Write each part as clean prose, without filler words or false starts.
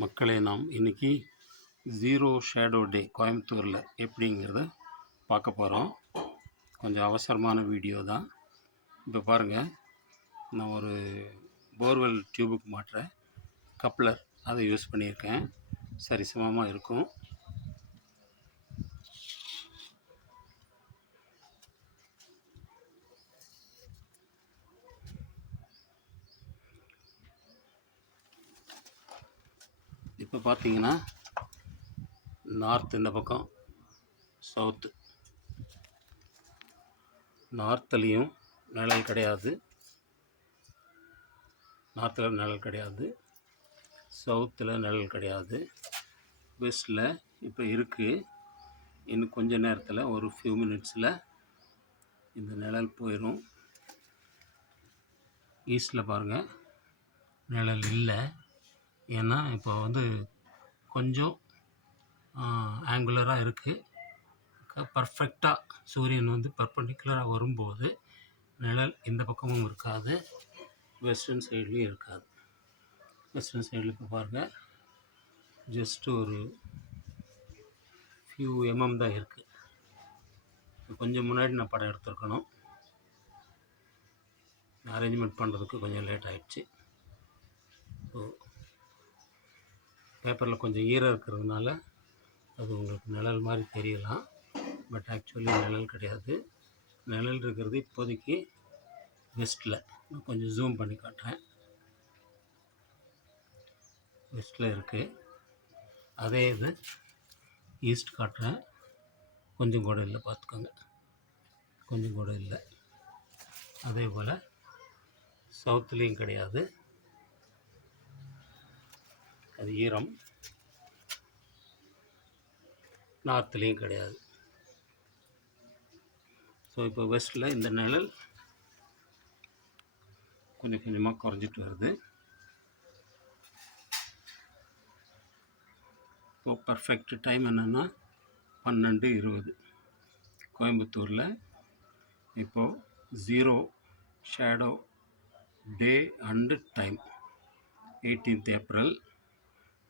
மக்களே, நாம் இன்றைக்கி ஜீரோ ஷேடோ டே கோயம்புத்தூரில் எப்படிங்கிறத பார்க்க போகிறோம். கொஞ்சம் அவசரமான வீடியோ தான். இப்போ பாருங்கள், நான் ஒரு போர்வெல் டியூபுக்கு மாட்டுற கப்ளர் அதை யூஸ் பண்ணியிருக்கேன். சரிசமமாக இருக்கும். இப்போ பார்த்தீங்கன்னா, நார்த் இந்த பக்கம், சவுத்து. நார்த்துலேயும் நிழல் கிடையாது, நார்த்தில் நிழல் கிடையாது, சவுத்தில் நிழல் கிடையாது. வெஸ்ட்டில் இப்போ இருக்குது. இன்னும் கொஞ்ச நேரத்தில், ஒரு ஃபியூ மினிட்ஸில் இந்த நிழல் போயிடும். ஈஸ்டில் பாருங்கள், நிழல் இல்லை. ஏன்னா இப்போ கொஞ்சம் ஆங்குலராக இருக்குது. பர்ஃபெக்டாக சூரியன் பர்பெண்டிகுலராக வரும்போது நிழல் இந்த பக்கமும் இருக்காது, வெஸ்டர்ன் சைட்லேயும் இருக்காது. வெஸ்டர்ன் சைடில் இப்போ பாருங்கள், ஜஸ்ட்டு ஒரு ஃபியூ தான் இருக்குது. கொஞ்சம் முன்னாடி நான் படம் எடுத்துருக்கணும். அரேஞ்ச்மெண்ட் பண்ணுறதுக்கு கொஞ்சம் லேட் ஆகிடுச்சு. ஸோ பேப்பரில் கொஞ்சம் ஈரம் இருக்கிறதுனால அது உங்களுக்கு நிழல் மாதிரி தெரியலாம். பட் ஆக்சுவலி நிழல் கிடையாது. நிழல் இருக்கிறது இப்போதைக்கு வெஸ்ட்டில். நான் கொஞ்சம் ஜூம் பண்ணி காட்டுறேன். வெஸ்ட்டில் இருக்குது. அதே இது ஈஸ்ட் காட்டுறேன். கொஞ்சம் கூட இல்லை, பார்த்துக்கோங்க, கொஞ்சம் கூட இல்லை. அதே போல் சவுத்துலேயும் கிடையாது, அது ஈரம். நார்த்துலேயும் கிடையாது. ஸோ இப்போ வெஸ்ட்டில் இந்த நிழல் கொஞ்சம் கொஞ்சமாக குறைஞ்சிட்டு வருது. இப்போ பர்ஃபெக்ட் டைம் என்னென்னா 12:20 கோயம்புத்தூரில். இப்போது zero shadow day and time 18th April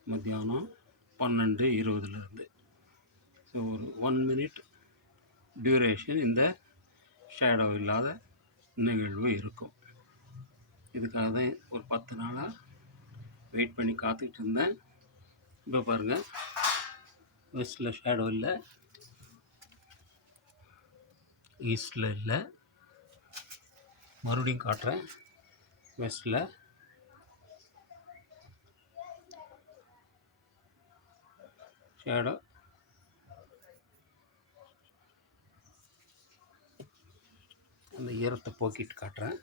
மத்தியானம் 12:20 ஸோ ஒரு 1 minute டியூரேஷன் இந்த ஷேடோ இல்லாத நிகழ்வு இருக்கும். இதுக்காக தான் ஒரு 10 நாளாக வெயிட் பண்ணி காத்துக்கிட்டு இருந்தேன். இப்போ பாருங்கள், வெஸ்ட்டில் ஷேடோ இல்லை, ஈஸ்டில் இல்லை. மறுபடியும் காட்டுறேன். வெஸ்ட்டில் ஷேடோ அந்த ஈரத்தை போக்கிட்டு காட்டுறேன்.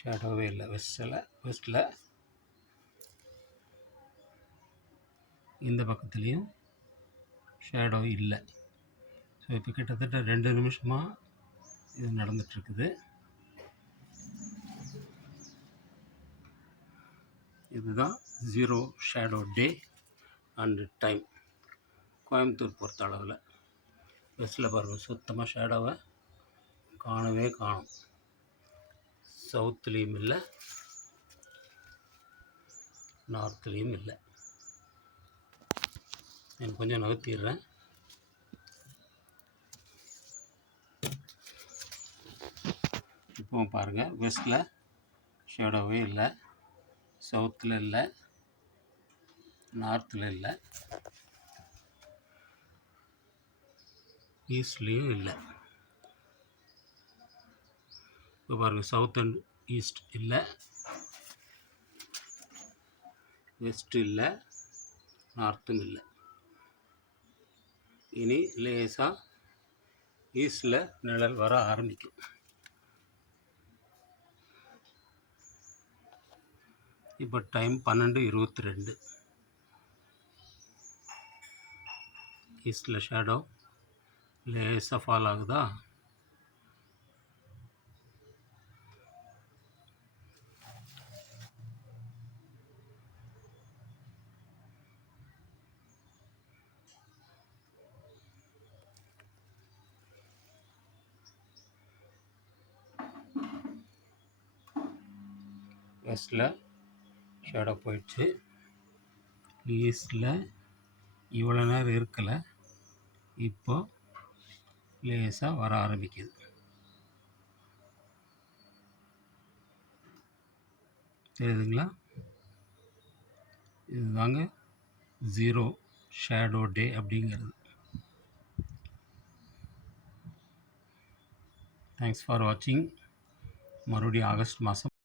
ஷேடோவே இல்லை வெஸ்ட்டில். இந்த பக்கத்துலேயும் ஷேடோ இல்லை. ஸோ இப்போ கிட்டத்தட்ட 2 நிமிஷமாக இது நடந்துகிட்ருக்குது. இதுதான் zero shadow day and time Coimbatore பொறுத்த அளவில். வெஸ்ட்டில் பாருங்கள், சுத்தமாக ஷேடோவை காணவே காணும். சவுத்துலேயும் இல்லை, நார்த்துலேயும் இல்லை. நான் கொஞ்சம் நகர்த்திடுறேன். இப்போ பாருங்கள், வெஸ்ட்டில் ஷேடோவே இல்லை, சவுத்தில் இல்லை, நார்த்தில் இல்லை, ஈஸ்ட்லேயும் இல்லை. இப்போ பாருங்கள், சவுத் அண்ட் ஈஸ்ட் இல்லை, வெஸ்ட்டு இல்லை, நார்த்தும் இல்லை. இனி லேசாக ஈஸ்டில் நிழல் வர ஆரம்பிக்கும். இப்போ டைம் 12:22. ஈஸ்டில் ஷேடோ லேசாக ஃபால் ஆகுதா? ஃபஸ்ட்டில் ஷேடோ போயிடுச்சு. ஈஸ்டில் இவ்வளோ நேரம் இருக்கல, இப்போ லேசாக வர ஆரம்பிக்குது. தெரியுதுங்களா? இதுதாங்க 0 ஷேடோ டே அப்படிங்கிறது. தேங்க்ஸ் ஃபார் வாட்சிங். மறுபடியும் ஆகஸ்ட் மாதம்